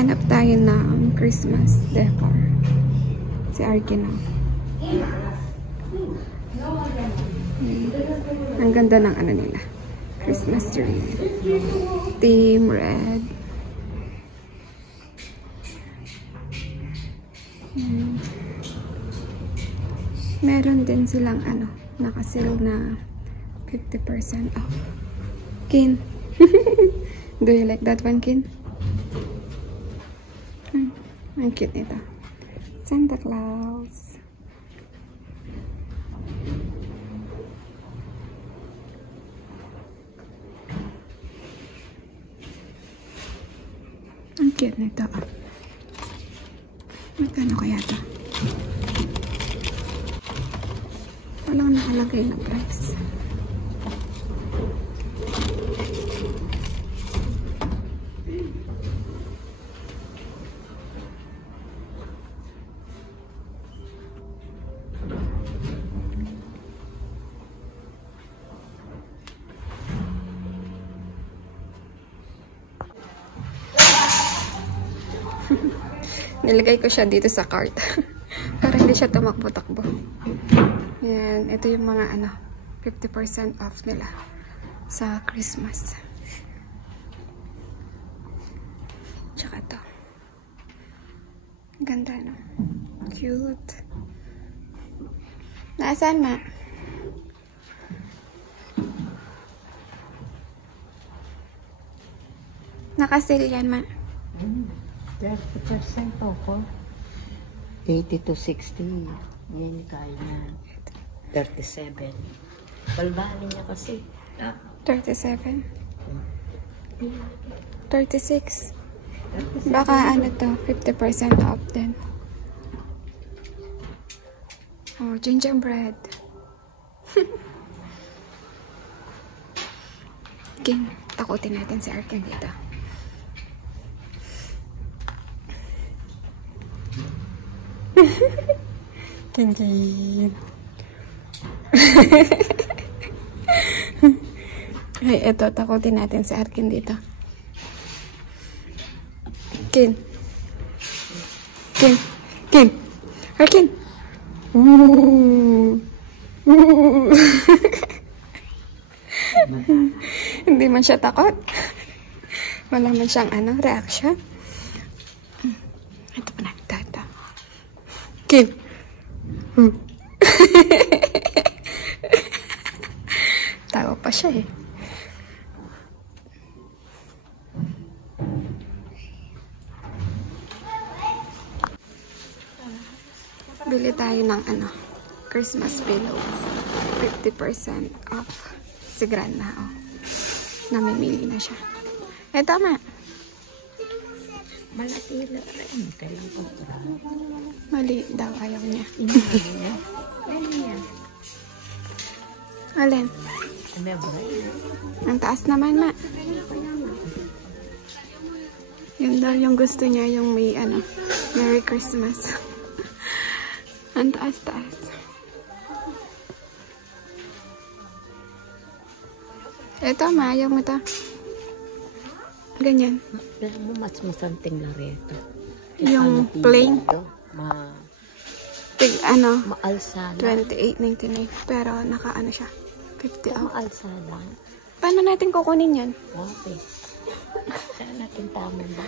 Hanap tayo ng Christmas decor. Si Arkin na. Ang ganda ng ano nila. Christmas tree. Team red. Meron din silang ano, naka-sale na 50% off. Kin. Do you like that one, Kin? Ang cute nito. Santa Claus. Ang cute nito. Magkano kaya ito? Walang nakalagay na price. Nilagay ko siya dito sa cart. Para hindi siya tumakbo-takbo. Yan. Ito yung mga ano, 50% off nila sa Christmas. Tsaka ito. Ganda, no? Cute. Nasaan, Ma? Nakasil yan, Ma. 30% po. 80 to 60. Yan kaya niya. 37. Balbali niya kasi. 37. 36. Baka ano to, 50% off din. Oh, gingerbread. King, takutin natin si Arkin dito. King. Ay, eto, takutin natin si Arkin dito. Kin. Arkin. Hindi man siya takot. Wala man siyang ano, reaction. Ito pa na. Kin. Tawa pa siya eh. Bili tayo ng ano, Christmas pillow. 50% off. Si Grandma, oh. Namimili na siya. Eh, tama. Malatila rin. Kailan ko. Mali daw, ayaw niya. Ano yan? Alin? Ang taas naman, Ma. Yun daw yung gusto niya, yung may ano, Merry Christmas. Ang taas-taas. Ito, Ma, ayaw mo ito. Ganyan. Mas masanting na rito. Yung plain. Ano? Maalsada. 28.99. Pero naka ano siya. 50 off. Maalsada. Paano natin kukunin yan? Okay. Saan natin tama ba?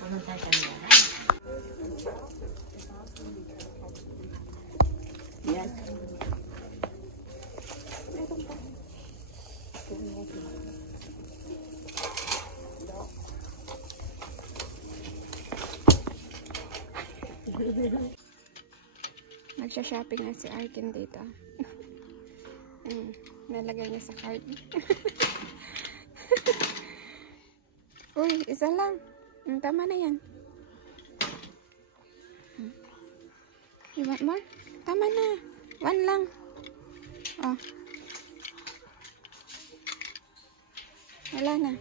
Paano tayo kamera? Yan. Nagsha-shopping na si Arkin dito. Nalagay niya sa card. Uy, isa lang. Tama na yan. You want more? Tama na. One lang. Oh. Wala na.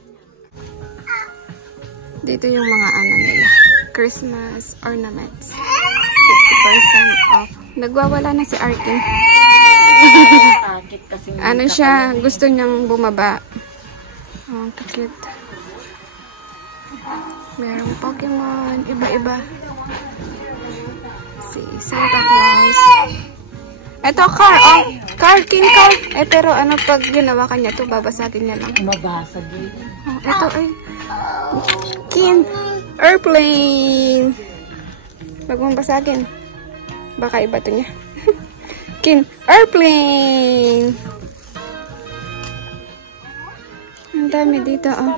Dito yung mga ano nila. Christmas ornaments. 50% off. Nagwawala na si Arkin. Ano siya, gusto niyang bumaba. Oh, cute. Merong Pokemon. Iba-iba. Si Santa Claus. Ito, car. Oh, car, king car. Eh, pero ano, pag ginawa ka niya ito, babasagin niya lang. Mabasag yun. Oh, ito ay kin. Airplane. Wag mong basagin. Baka iba to niya. Kin. Airplane. Ang dami dito, oh.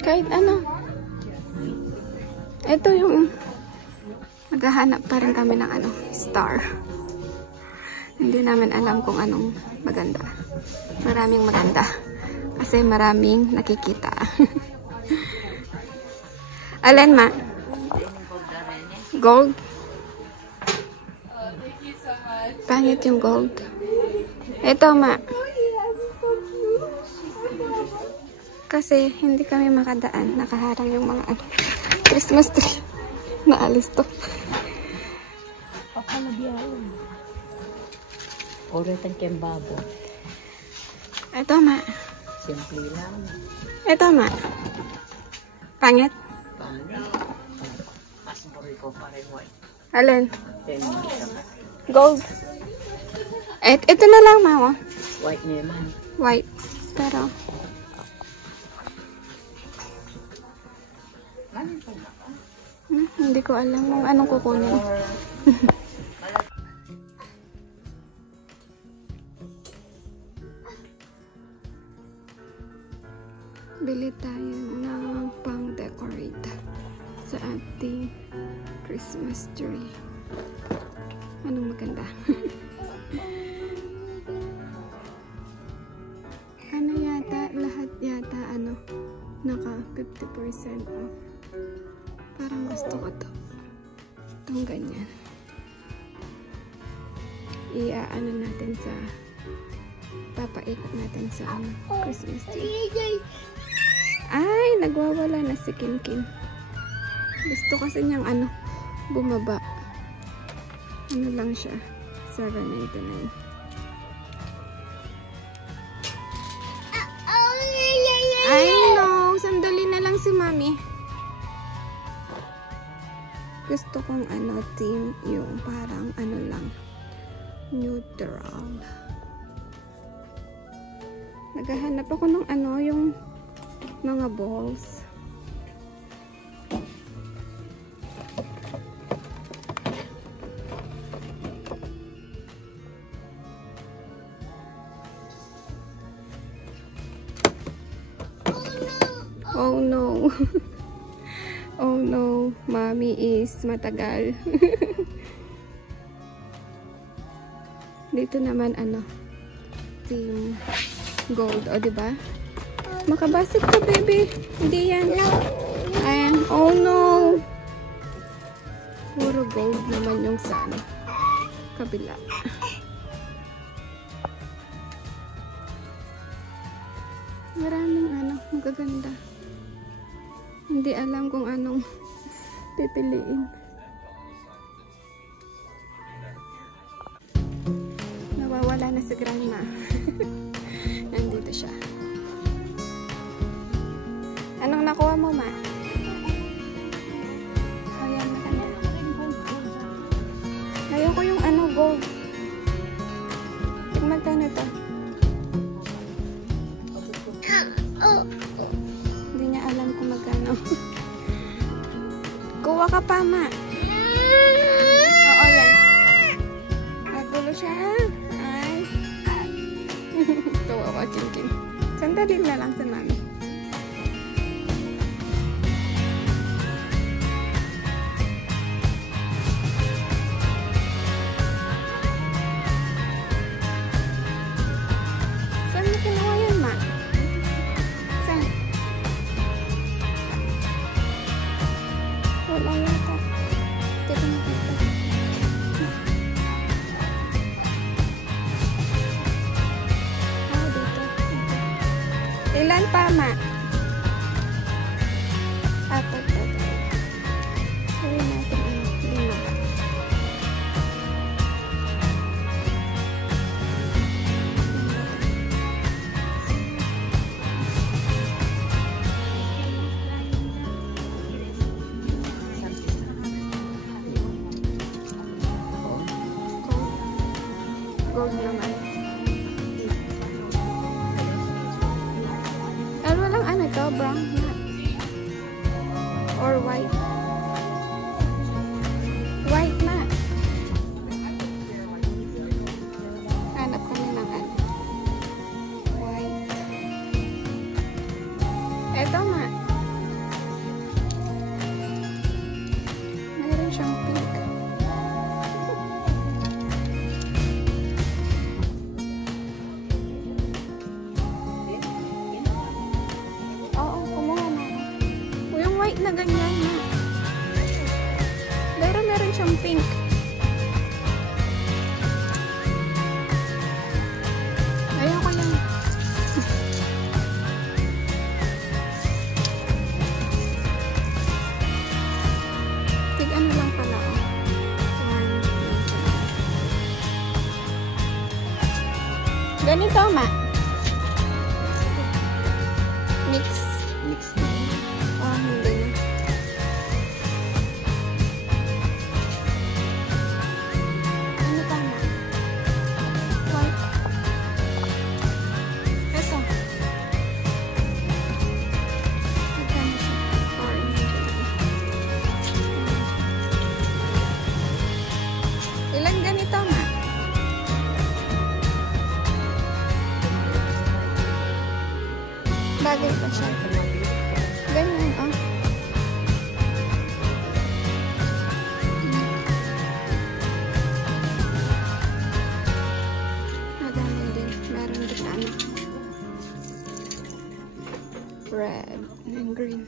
Kahit ano. Ito yung maghahanap pa rin kami ng ano, star. Hindi namin alam kung anong maganda. Maraming maganda. Kasi maraming nakikita. Alin, ma? Gold? Pangit yung gold. Ito, ma. Kasi hindi kami makadaan. Nakaharang yung mga ano, Christmas tree. Naalis to. Pakalabiyaan. Ulit ang kembabo. Ito, ma. Simple lang. Ito, ma. Pangit? Mas buri ko pa rin white. Alin? Then, Gold. Ito na lang, ma. Oh. white na naman. White. Pero, hindi ko alam kung anong kukunin. Bili tayo ng pang-decorate sa ating Christmas tree. Anong maganda? Ano yata, lahat yata, ano, naka 50% off. Parang gusto ko to. Itong ganyan. Ano natin sa, papaikot natin sa Christmas tree. Ay, nagwawala na si Kinkin. Gusto kasi niyang ano, bumaba. Ano lang siya, $7.99. Ay, no. Sandali na lang si Mami. Gusto kong ano, team yung parang ano lang, neutral. Naghahanap ako ng ano, yung mga balls. Oh no. Oh no, Mommy is matagal. Dito naman ano, team gold, o diba? Makabasik ka, baby. Hindi yan. Ayan. Oh no. Puro gold naman yung sa ano, kabila. Maraming ano, magaganda. Hindi alam kung anong pipiliin. Nawawala na si Grandma. Nandito siya. Anong nakuha mo, ma? Oh, yan, maganda. Ayoko yung ano, gold. Magkano to? Hindi niya alam kung magkano. Kuha ka pa, ma. Oo, yan. Nagulo siya. Ay. Kawawa, Kinkin. Sandali na lang sa mami. Saan mo kinuha yan, ma? Saan? Wala yata. Hindi ko nakita. Ah, dito. Ilan pa, ma? Apat pa tayo. Sabi natin ano, 5 pa. gold naman. Pero walang ano to, brown na. Or white. White na. Hanap ko na ng ano. White. Eto nga. Mayroon siyang pink. Oo, kumuha na. O, yung white na ganyan na. Pero meron siyang pink. Ayoko lang. Tig ano lang pala. Oh. Ganito, ma. Mix. Mix na. Oh, hindi na. Ano tama? White. Ito. Magkano siya? 400. Ilan ganito, ma? Bagay pa siya. Ganyan, oh. Madami din. Meron din ano. Red and green.